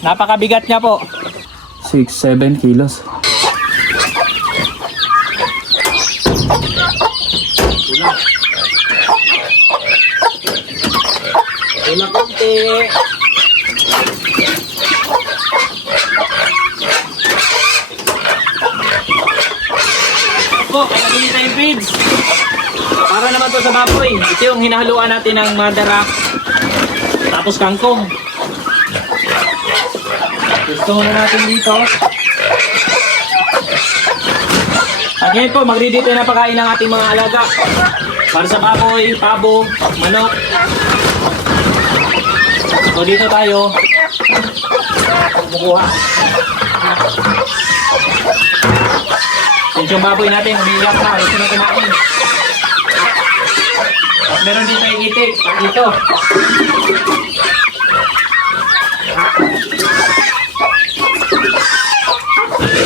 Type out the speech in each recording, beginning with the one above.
Napakabigat niya po. 6-7 kilos. Wala konti. Po, kalagay tayong feeds. Para naman to sa baboy. Ito yung hinahaluan natin ng madara. Tapos kangkong. Gusto muna natin dito. At ngayon po, mag-ready tayo na pagkain ng ating mga alaga. Para sa baboy, pabo, manok. So dito tayo kumukuha. Yung baboy natin, umiiyak na. Gusto na kumain. At meron din tayong itik. Dito.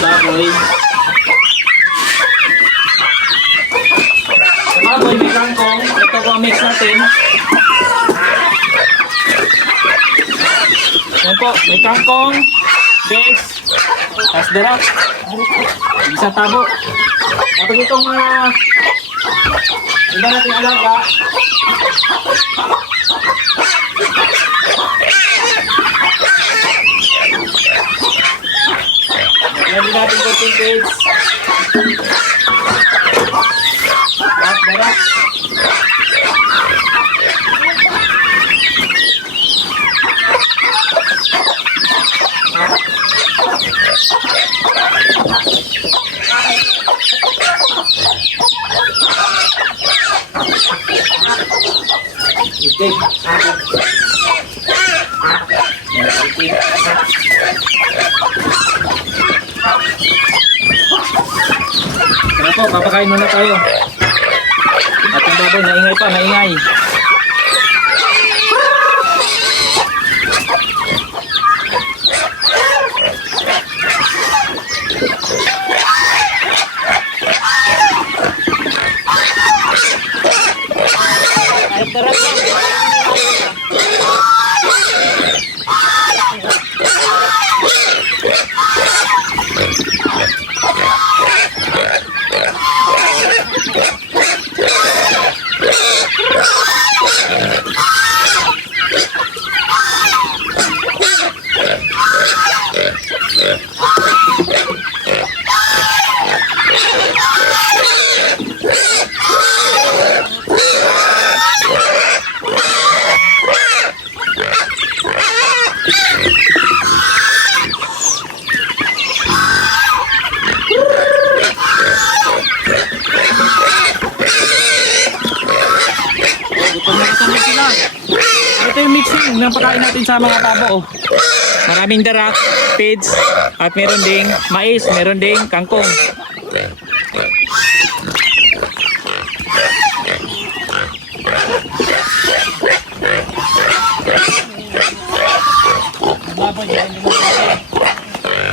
Baboy. Baboy, may kangkong. Ito po ang mix natin. Yan po, may kangkong, beans, kasdera, isang tabo. Tapos itong iba nating alaga. Yan din natin konting pigs. Kasdera. Itik. Tara po, papakain muna tayo. At yung baboy, naingay pa, naingay. Ito yung mixing ng pagkain natin sa mga pabo. Maraming darak, feeds, at meron ding mais, meron ding kangkong.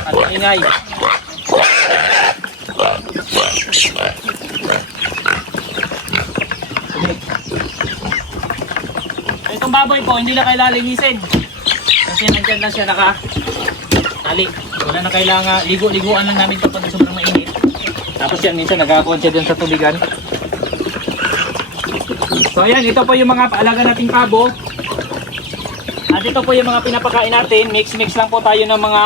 At ingay. Itong baboy po, hindi na kailangan linisin. Kasi nandyan lang siya naka-tali. Wala na kailangan, ligo-liguan lang namin ito pag sobrang mainit. Tapos yan, minsan nagkakakuan siya dyan sa tubigan. So ayan, ito po yung mga paalaga nating pabo. At ito po yung mga pinapakain natin. Mix-mix lang po tayo ng mga,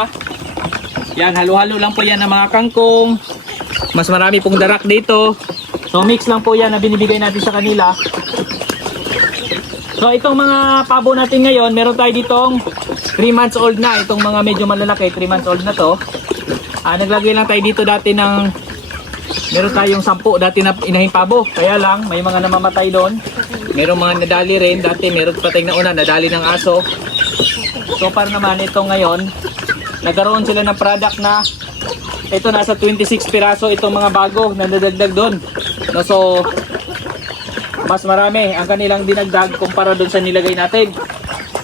yan, halo-halo lang po yan ng mga kangkong. Mas marami pong darak dito. So mix lang po yan na binibigay natin sa kanila. So itong mga pabo natin ngayon, meron tayo ditong 3 months old na. Itong mga medyo malalaki, 3 months old na to. Naglagay lang tayo dito dati ng, meron tayong 10 dati na inahing pabo. Kaya lang, may mga namamatay doon. Meron mga nadali rin. Dati meron patay na una, nadali ng aso. So para naman ito ngayon, nagkaroon sila ng product na ito nasa 26 piraso itong mga bago na nadagdag doon. No, so mas marami ang kanilang dinagdag kumpara doon sa nilagay natin.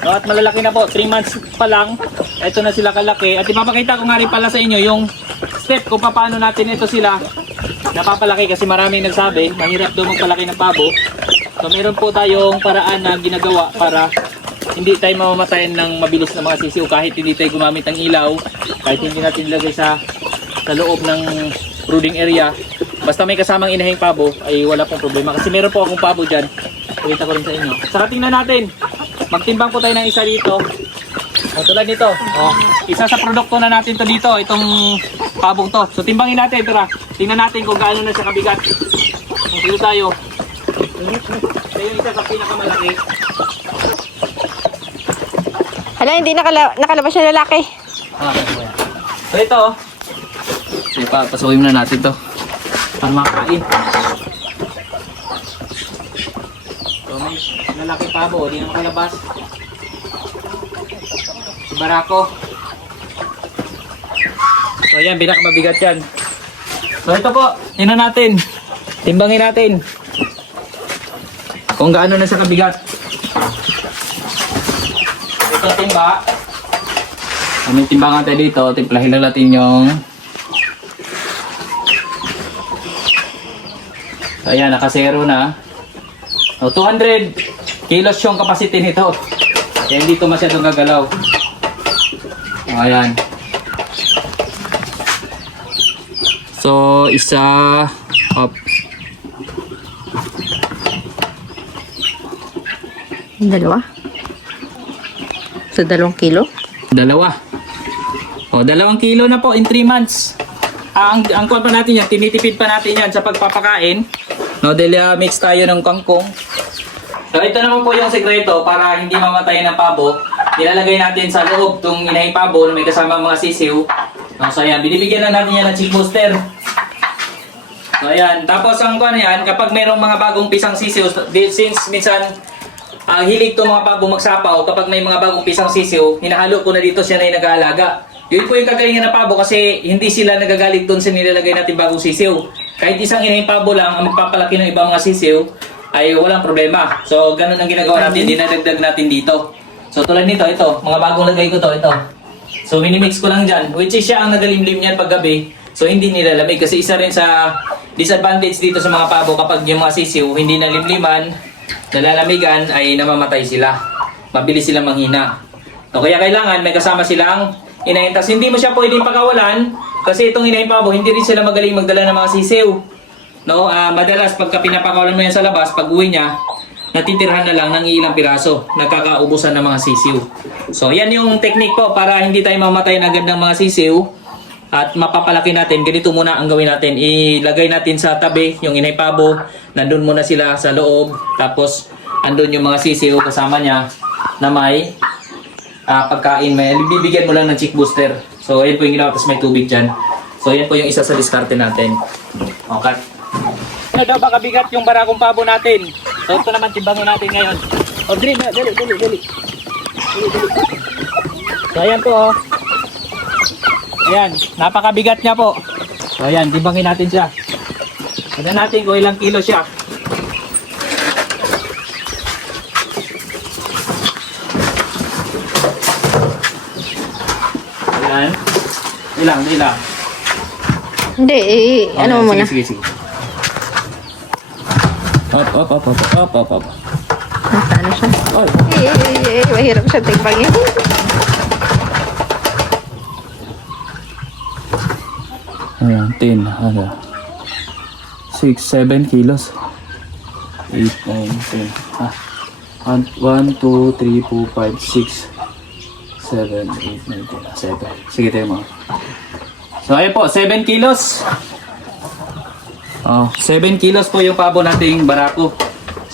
No, at malalaki na po, 3 months pa lang. Ito na sila kalaki. At ipapakita ko nga rin pala sa inyo yung step kung paano natin ito sila napapalaki, kasi maraming nagsabi mahirap daw magpalaki ng pabo. So meron po tayong paraan na ginagawa para hindi tayo mamamatayan ng mabilis na mga sisiw kahit hindi tayo gumamit ng ilaw, kahit hindi natin ilagay sa loob ng brooding area. Basta may kasamang inahing pabo ay wala pong problema. Kasi meron po akong pabo dyan. Pakita ko rin sa inyo. Saka tingnan natin. Magtimbang po tayo ng isa dito. O, tulad nito. O, isa sa produkto na natin to dito. Itong pabong to. So timbangin natin. Tara. Tingnan natin kung gaano na siya kabigat. Dito tayo. Ito yung isa sa pinakamalaki. Hala, hindi nakalabas yung lalaki. So ito. So pasukin na natin to. Para makain. So may lalaki pabo. Hindi na makalabas. Si Barako. So ayan, pinakamabigat yan. So ito po, tingnan natin. Timbangin natin. Kung gaano na siya kabigat. Ito timba. May timbangan tayo dito. Timplahin lang natin yung... So ayan, nakasero na. So 200 kilos yung capacity nito. Kaya hindi ito masyadong gagalaw. So, ayan. So isa... Up. Dalawa? So, 2 kilo? Dalawa. O, 2 kilo na po in 3 months. Ang kuwan pa natin yan, tinitipid pa natin yan sa pagpapakain. No, dahil mix tayo ng kangkong. So, ito naman po yung sekreto para hindi mamatayin ng pabo. Nilalagay natin sa loob itong inahing pabo na may kasama mga sisiw. No, so, ayan, binibigyan na natin yan ng chick booster. So, ayan. Tapos, ang kuwan yan, kapag mayroong mga bagong pisang sisiw, since minsan, hilig to mga pabo magsapaw, kapag may mga bagong pisang sisiw, hinahalo ko na dito siya na yung nag-aalaga. Yun po yung kagalingan ng pabo kasi hindi sila nagagalit doon sa nilalagay natin bagong sisiw. Kahit isang inahing pabo lang ang magpapalaki ng ibang mga sisiw, ay walang problema. So, ganun ang ginagawa natin, dinadagdag natin dito. So, tulad nito, ito, mga bagong lagay ko to, ito. So, minimix ko lang dyan, which is siya ang nagalimlim niyan paggabi. So, hindi nilalamig kasi isa rin sa disadvantage dito sa mga pabo kapag yung mga sisiw hindi nalimliman, nalalamigan ay namamatay sila. Mabilis silang manghina. So, kaya kailangan may kasama silang inahin. Tas hindi mo siya pwedeng pakawalan kasi itong inahin pabo, hindi rin sila magaling magdala ng mga sisiw. No, madalas pagka pinapakawalan mo yan sa labas, pag uwi niya, natitirhan na lang ng ilang piraso. Nagkakaubusan ng mga sisiw. So, yan yung technique po para hindi tayo mamatay agad ng mga sisiw. At mapapalaki natin, ganito muna ang gawin natin. Ilagay natin sa tabi yung inay pabo. Nandun muna sila sa loob. Tapos, andun yung mga sisiw kasama niya na may pagkain. May bibigyan mo lang ng chick booster. So, ayan po yung ginawa. Tapos may tubig dyan. So, ayan po yung isa sa diskarte natin. Okay. Ano daw ba kabigat yung barakong pabo natin? So, ito naman timbangin natin ngayon. O, dali. So, ayan po, oh. Ayan, napakabigat niya po. So ayan, timbangin natin siya. Tignan natin kung ilang kilo siya. Ayan. Ilang. Hindi, ano mo muna? Sige. Op. Ano siya? Oy. Mahirap siya timbangin. Ayan, 10, 6, 7 kilos. 8, 9, 10. 1, 2, 3, 4, 5, 6, 7, 8, 9, 10, 7. Sige tayo mga. So, ayan po, 7 kilos. 7 kilos po yung pabo nating barako.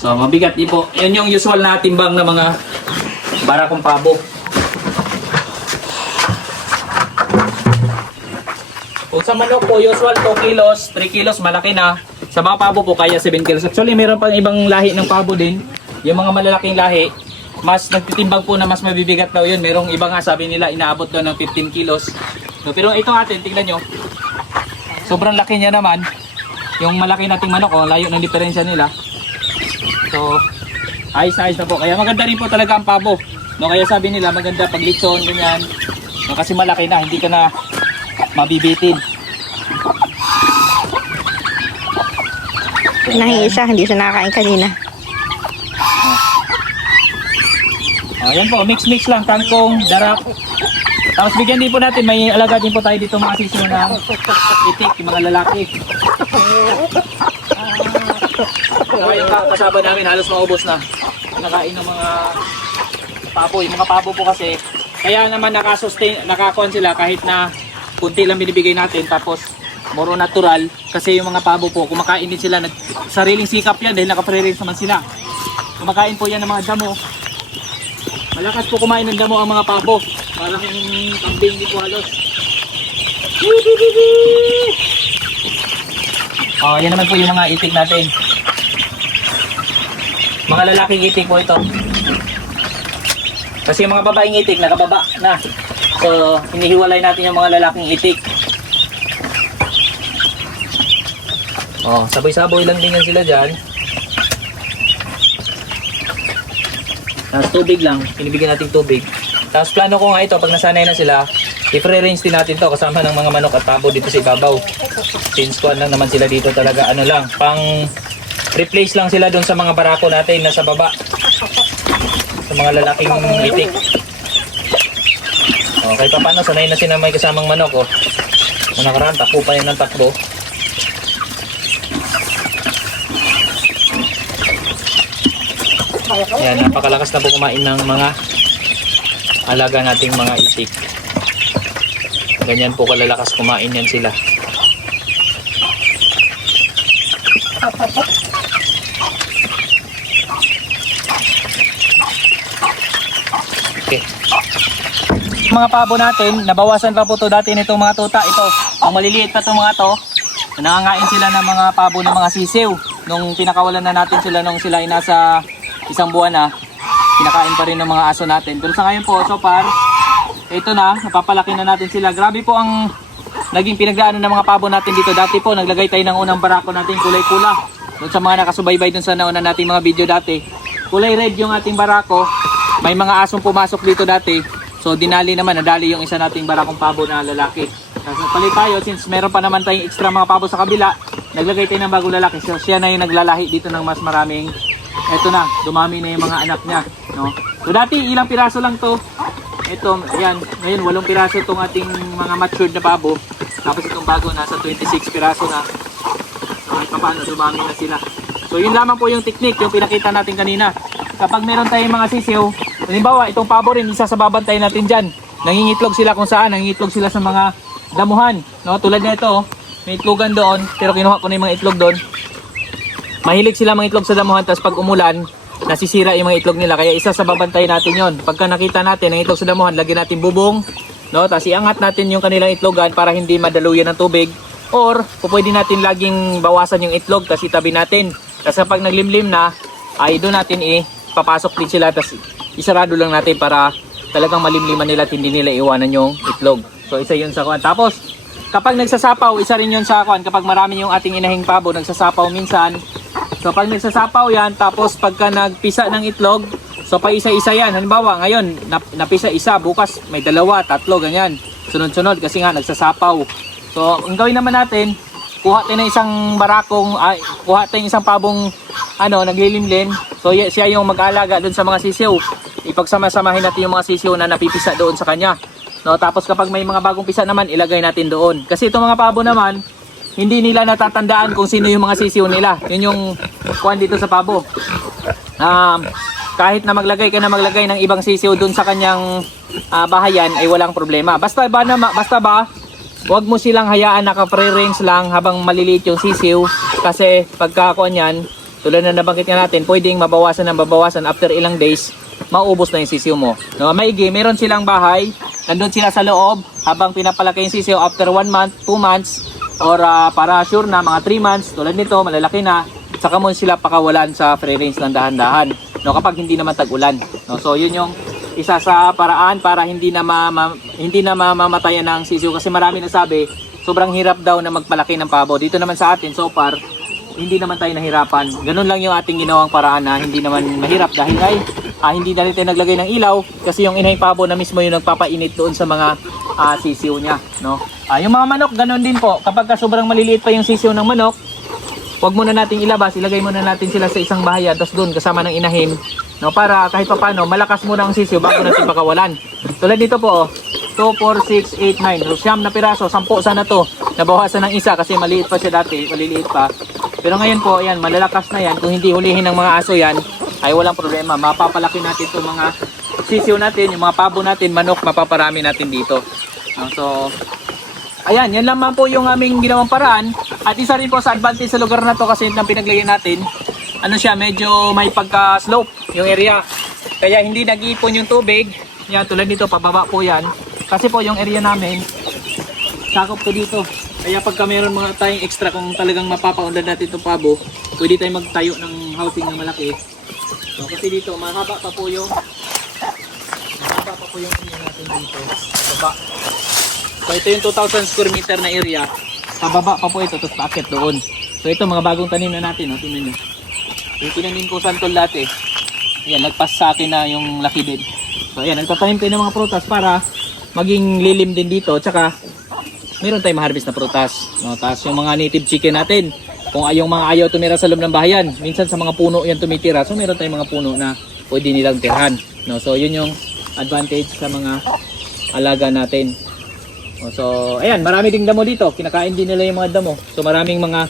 So, mabigat din po. Yun yung usual na timbang ng mga barakong pabo. Kung sa manok po, usual 2 kilos, 3 kilos, malaki na. Sa mga pabo po, kaya 7 kilos. Actually, meron pang ibang lahi ng pabo din. Yung mga malalaking lahi, mas nagtitimbang po na mas mabibigat daw yun. Merong iba nga, sabi nila, inaabot daw ng 15 kilos. So, pero ito atin, tignan nyo. Sobrang laki niya naman. Yung malaki nating manok, layo ng diferensya nila. So, ayos na po. Kaya maganda rin po talaga ang pabo. No, kaya sabi nila, maganda pag litson, ganyan. No, kasi malaki na, hindi ka na mabibitin. Nahingi siya, hindi siya nakakain kanina. Ayan po, mix lang, kangkong, darak. Tapos bigyan din po natin, may alaga din po tayo dito mga sisiw ng itik, yung mga lalaki. So yung kasaba namin halos maubos na. Nakain ng mga pabo. Yung mga pabo po kasi, kaya naman nakakuan sila kahit na kunti lang binibigay natin. Tapos moro natural kasi yung mga pabo po, kumakain din sila. Sariling sikap yan dahil naka-free-range naman sila. Kumakain po yan ng mga damo. Malakas po kumain ng damo ang mga pabo. Parang kambing din po halos. Yan naman po yung mga itik natin. Mga lalaking itik po ito. Kasi yung mga babaeng itik nakababa na. So, hinihiwalay natin yung mga lalaking itik. Sabay-sabay lang din yan sila dyan. Tapos tubig lang, pinibigyan natin tubig. Tapos plano ko nga ito, pag nasanay na sila, i-free-range din natin to kasama ng mga manok at pabo dito sa ibabaw. Since kuan lang naman sila dito talaga, ano lang, pang replace lang sila doon sa mga barako natin na sa baba. Sa mga lalaking itik. Kahit pa paano, sanay na sila may kasamang manok. Nung nakaraan, takbo pa yan ng takbo. Yan, napakalakas na po kumain ng mga alaga nating mga itik. Ganyan po kalalakas kumain yan sila. Okay. Mga pabo natin, nabawasan pa po to dati nitong mga tuta. Ito, ang maliliit pa itong mga to. Nangangain sila ng mga pabo ng mga sisiw. Nung pinakawalan na natin sila nung sila ay nasa isang buwan na, kinakain pa rin ng mga aso natin. Pero sa ngayon po, so far, ito na, napapalaki na natin sila. Grabe po ang naging pinagdaanan ng mga pabo natin dito. Dati po, naglagay tayo ng unang barako natin, kulay-pula. Doon sa mga nakasubaybay doon sa nauna nating mga video dati. Kulay red yung ating barako. May mga asong pumasok dito dati. So dinali naman, nadali yung isa nating barakong pabo na lalaki. Tapos nagpalit tayo, since meron pa naman tayong extra mga pabo sa kabila, naglagay tayo ng bagong lalaki. So siya na yung naglalahi dito ng mas maraming. Eto na, dumami na yung mga anak niya, no? So dati ilang piraso lang to. Ito, ayan, ngayon 8 piraso itong ating mga matured na pabo. Tapos itong bago nasa 26 piraso na. So kahit pa paano, dumami na sila. So yun lamang po yung technique, yung pinakita natin kanina. Kapag meron tayong mga sisiw, halimbawa itong pabo rin, isa sa babantay natin dyan. Nangingitlog sila kung saan, nangingitlog sila sa mga damuhan, no? Tulad na ito, may itlogan doon, pero kinuha ko na yung mga itlog doon. Mahilig sila mga itlog sa damuhan, tapos pag umulan, nasisira yung mga itlog nila. Kaya isa sa babantay natin yon. Pagka nakita natin ang itlog sa damuhan, lagyan natin bubong, no? Tapos iangat natin yung kanilang itlogan para hindi madaluyan ng tubig. Or, pwede natin laging bawasan yung itlog, tapos itabi natin. Tapos kapag naglimlim na, ay doon natin papasok din sila, tapos isarado lang natin para talagang malimliman nila at hindi nila iwanan yung itlog. So isa yun sa kuwan. Tapos kapag nagsasapaw, isa rin yun sa kuwan. Kapag marami yung ating inahing pabo, nagsasapaw minsan. So pag nagsasapaw yan, tapos pagka nagpisa ng itlog, so pa isa-isa yan. Halimbawa ngayon, napisa isa, bukas may 2, 3, ganyan. Sunod-sunod kasi nga nagsasapaw. So ang gawin naman natin, kuha tayo ng isang barakong, kuha tayo ng isang pabong naglilimlim. So siya yung mag-aalaga doon sa mga sisiw. Ipagsama-samahin natin yung mga sisiw na napipisa doon sa kanya. No, tapos kapag may mga bagong pisa naman, ilagay natin doon. Kasi itong mga pabo naman, hindi nila natatandaan kung sino yung mga sisiw nila. Yun yung kuwan dito sa pabo. Kahit na maglagay ka na maglagay ng ibang sisiw doon sa kanyang bahayan, ay walang problema. Basta ba, huwag mo silang hayaan naka-free range lang habang maliliit yung sisiw. Kasi pagka kuwan yan, tulad na nabanggit nga natin, pwedeng mabawasan after ilang days, maubos na yung sisiw mo. No, maigi, meron silang bahay, nandun sila sa loob habang pinapalaki yung sisiw after 1 month, 2 months, or para sure na mga 3 months, tulad nito, malalaki na, saka mo sila pakawalan sa free range ng dahan-dahan. No, kapag hindi naman tag-ulan. No, so yun yung isa sa paraan para hindi na mamamatayan ng sisiw, kasi marami nasabi, sobrang hirap daw na magpalaki ng pabo. Dito naman sa atin, so far, hindi naman tayo nahirapan. Ganun lang yung ating ginawang paraan na hindi naman mahirap dahil ay hindi na rin tayo naglagay ng ilaw kasi yung inahing pabo na mismo yung nagpapainit doon sa mga sisiw niya, no? Yung mga manok, ganun din po. Kapag sobrang maliliit pa yung sisiw ng manok, wag muna nating ilabas, ilagay muna natin sila sa isang bahayan, tapos doon kasama ng inahin, No, para kahit paano malakas muna ang sisiw bago natin pakawalan. Tulad dito po, 2, 4, 6, 8, 9. So, 9 na piraso, 10 sana to. Nabawasan ng isa kasi maliit pa siya dati, maliliit pa. Pero ngayon po, ayan, malalakas na yan. Kung hindi hulihin ng mga aso yan, ay walang problema. Mapapalaki natin itong mga sisiw natin, yung mga pabo natin, manok, mapaparami natin dito. No, so, ayan, yan lang man po yung aming ginawang paraan. At isa rin po sa advantage sa lugar na to kasi nang pinaglagyan natin, ano siya, medyo may pagka-slope yung area. Kaya hindi nag-iipon yung tubig. Yan, tulad dito, pababa po yan. Kasi po yung area namin, sakop to dito. Kaya pagka meron mga tayong extra, kung talagang mapapaundan natin itong pabo, pwede tayong magtayo ng housing na malaki. So, kasi dito, mahaba pa po yung area natin dito. Baba. So, ito yung 2,000 square meter na area. Pababa pa po ito, tapos paakit doon. So, ito mga bagong tanim na natin, no? Tingnan nyo. Yung tinanim ko santol dati, ayan, nagpas sa akin na yung laki din. So ayan, nagtatanim tayo ng mga prutas para maging lilim din dito. Tsaka meron tayong ma-harvest na prutas. No? Tapos yung mga native chicken natin, kung yung mga ayaw tumira sa loob ng bahayan, minsan sa mga puno yan tumitira. So meron tayong mga puno na pwede nilang tirhan. No? So yun yung advantage sa mga alaga natin. No? So ayan, marami ding damo dito. Kinakain din nila yung mga damo. So maraming mga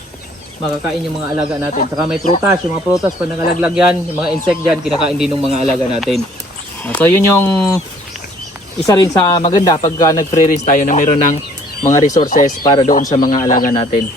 makakain yung mga alaga natin. Saka may prutas, yung mga prutas pag nangalaglag yan, yung mga insect dyan, kinakain din ng mga alaga natin. So yun yung isa rin sa maganda pag nag-free range tayo na meron ng mga resources para doon sa mga alaga natin.